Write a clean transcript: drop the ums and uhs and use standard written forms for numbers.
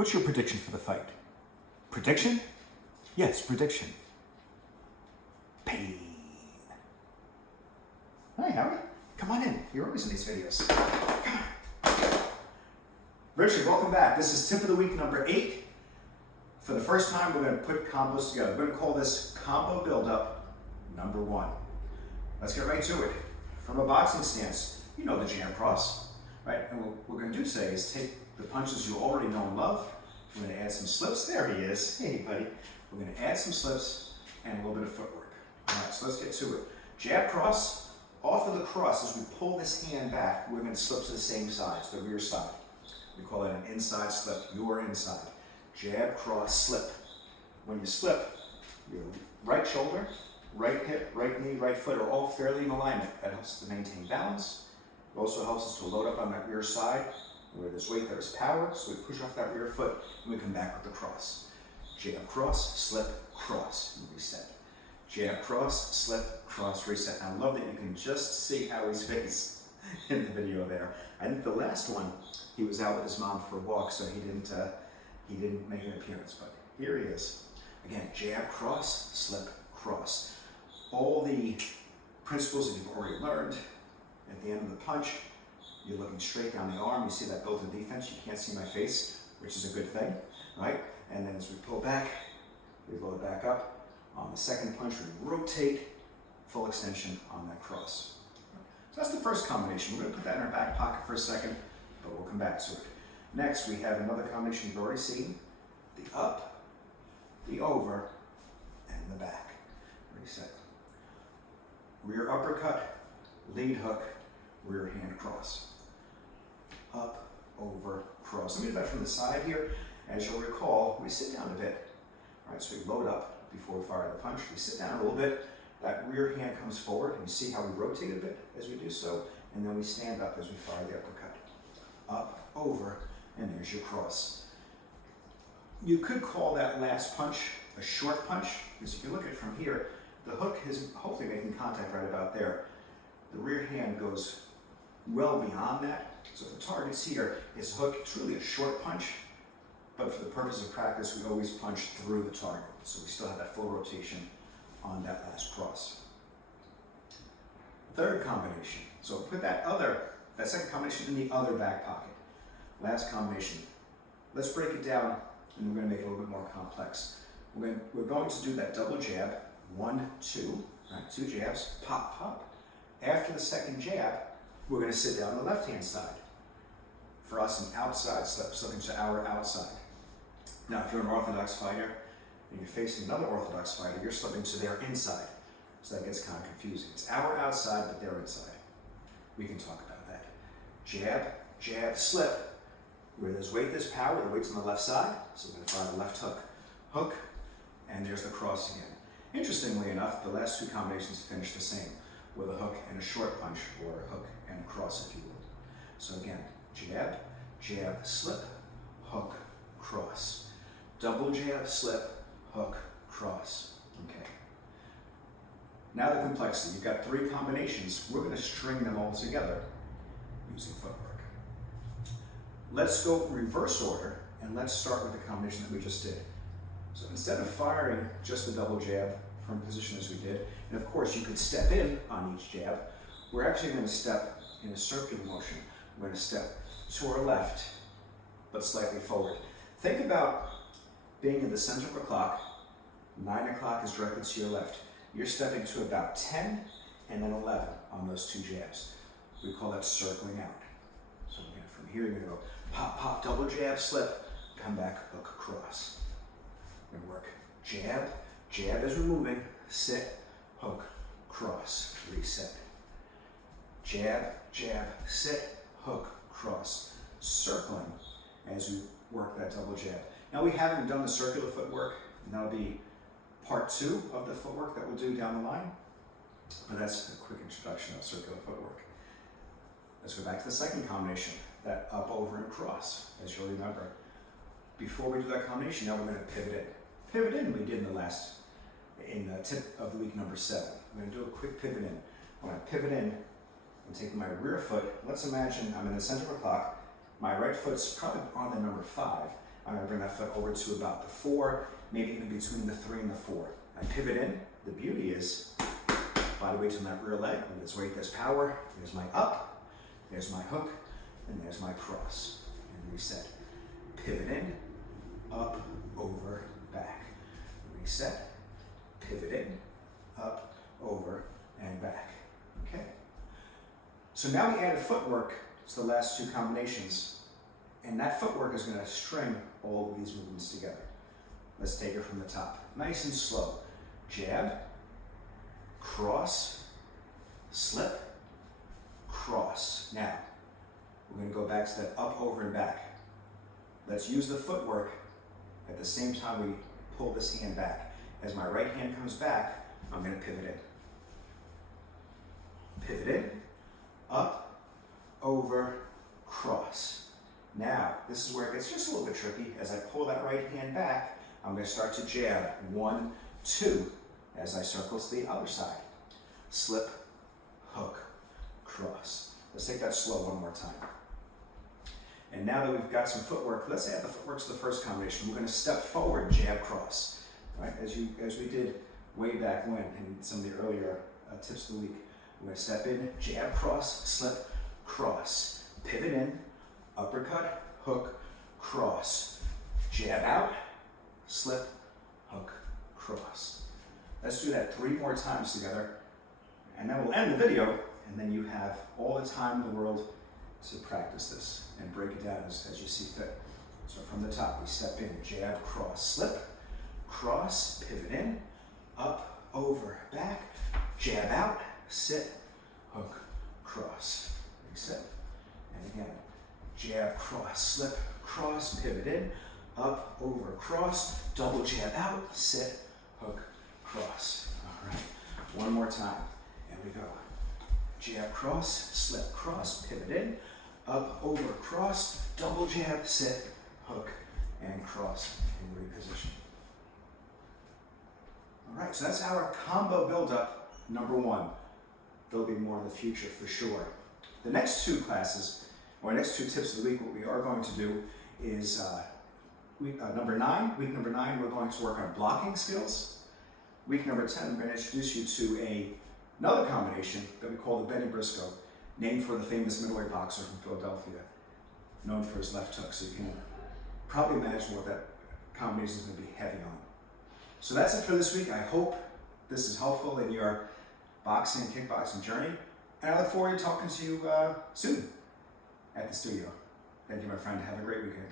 What's your prediction for the fight? Prediction? Yes, prediction. Pain. Hi, Howard. Come on in. You're always in these videos. Come on. Richard, welcome back. This is tip of the week number 8. For the first time, we're going to put combos together. We're going to call this combo buildup number 1. Let's get right to it. From a boxing stance, you know the jab cross, right? And what we're going to do today is take the punches you already know and love. We're going to add some slips. There he is. Hey, buddy. We're going to add some slips and a little bit of footwork. All right, so let's get to it. Jab cross. Off of the cross, as we pull this hand back, we're going to slip to the same side, to the rear side. We call that an inside slip. Your inside. Jab, cross, slip. When you slip, your right shoulder, right hip, right knee, right foot are all fairly in alignment. That helps us to maintain balance. It also helps us to load up on that rear side. Where there's weight, there's power, so we push off that rear foot and we come back with the cross. Jab, cross, slip, cross, and reset. Jab, cross, slip, cross, reset. And I love that you can just see Howie's face in the video there. I think the last one, he was out with his mom for a walk, so he didn't make an appearance, but here he is. Again, jab, cross, slip, cross. All the principles that you've already learned at the end of the punch. You're looking straight down the arm. You see that built-in defense. You can't see my face, which is a good thing, right? And then as we pull back, we load back up. On the second punch, we rotate, full extension on that cross. So that's the first combination. We're going to put that in our back pocket for a second, but we'll come back to it. Next, we have another combination you've already seen. The up, the over, and the back. Reset. Rear uppercut, lead hook, rear hand cross. Up, over, cross. Let me do that from the side here. As you'll recall, we sit down a bit. All right, so we load up before we fire the punch. We sit down a little bit. That rear hand comes forward, and you see how we rotate a bit as we do so, and then we stand up as we fire the uppercut. Up, over, and there's your cross. You could call that last punch a short punch, because if you look at it from here, the hook is hopefully making contact right about there. The rear hand goes well beyond that. So if the target's here, it's hook, truly a short punch, but for the purpose of practice, we always punch through the target. So we still have that full rotation on that last cross. Third combination. So put that second combination in the other back pocket. Last combination. Let's break it down, and we're going to make it a little bit more complex. We're going to do that double jab, 1, 2, right? 2 jabs, pop, pop. After the second jab, we're going to sit down on the left-hand side. For us, an outside slip, slipping to our outside. Now, if you're an orthodox fighter and you're facing another orthodox fighter, you're slipping to their inside. So that gets kind of confusing. It's our outside, but their inside. We can talk about that. Jab, jab, slip. Where there's weight, there's power. The weight's on the left side, so we're going to fire the left hook. Hook, and there's the cross again. Interestingly enough, the last 2 combinations finish the same, with a hook and a short punch, or a hook and a cross, if you will. So again, jab, jab, slip, hook, cross. Double jab, slip, hook, cross. Okay. Now the complexity. You've got 3 combinations. We're going to string them all together using footwork. Let's go reverse order, and let's start with the combination that we just did. So instead of firing just the double jab from position as we did, and of course you could step in on each jab, we're actually going to step in a circular motion. We're going to step to our left, but slightly forward. Think about being in the center of a clock. 9 o'clock is directly to your left. You're stepping to about 10 and then 11 on those 2 jabs. We call that circling out. So again, from here you're going to go pop, pop, double jab, slip, come back, hook, cross. We're going to work jab, jab as we're moving, sit, hook, cross, reset. Jab, jab, sit, hook, cross. Circling as we work that double jab. Now we haven't done the circular footwork, and that'll be part 2 of the footwork that we'll do down the line. But that's a quick introduction of circular footwork. Let's go back to the second combination, that up, over, and cross, as you'll remember. Before we do that combination, now we're going to pivot in. Pivot in we did in tip of the week number 7. I'm going to do a quick pivot in. I'm going to pivot in and take my rear foot. Let's imagine I'm in the center of a clock. My right foot's probably on the number 5. I'm going to bring that foot over to about the 4, maybe even between the 3 and the 4. I pivot in. The beauty is body weight on that rear leg. With its weight, there's power. There's my up, there's my hook, and there's my cross. And reset. Pivot in, up, over, back. Reset. Pivot in, up, over, and back. Okay. So now we added footwork to the last 2 combinations. And that footwork is going to string all of these movements together. Let's take it from the top. Nice and slow. Jab, cross, slip, cross. Now, we're going to go back to that up, over, and back. Let's use the footwork at the same time we pull this hand back. As my right hand comes back, I'm going to pivot in. Pivot in, up, over, cross. Now, this is where it gets just a little bit tricky. As I pull that right hand back, I'm going to start to jab. 1, 2, as I circle to the other side. Slip, hook, cross. Let's take that slow one more time. And now that we've got some footwork, let's add the footwork to the first combination. We're going to step forward, jab, cross. Right? As we did way back when in some of the earlier tips of the week. We're going to step in, jab, cross, slip, cross. Pivot in, uppercut, hook, cross. Jab out, slip, hook, cross. Let's do that 3 more times together, and then we'll end the video, and then you have all the time in the world to practice this and break it down as you see fit. So from the top, we step in, jab, cross, slip, cross, pivot in, up, over, back, jab out, sit, hook, cross. Reset. And again, jab, cross, slip, cross, pivot in, up, over, cross, double jab out, sit, hook, cross. All right, one more time. Here we go. Jab, cross, slip, cross, pivot in, up, over, cross, double jab, sit, hook, and cross, and reposition. All right, so that's our combo build-up, number 1. There'll be more in the future for sure. The next 2 classes, or next 2 tips of the week, what we are going to do is week number 9, we're going to work on blocking skills. Week number 10, I'm going to introduce you to another combination that we call the Benny Briscoe, named for the famous middleweight boxer from Philadelphia, known for his left hook. So you can probably imagine what that combination is going to be heavy on. So that's it for this week. I hope this is helpful in your boxing and kickboxing journey. And I look forward to talking to you soon at the studio. Thank you, my friend. Have a great weekend.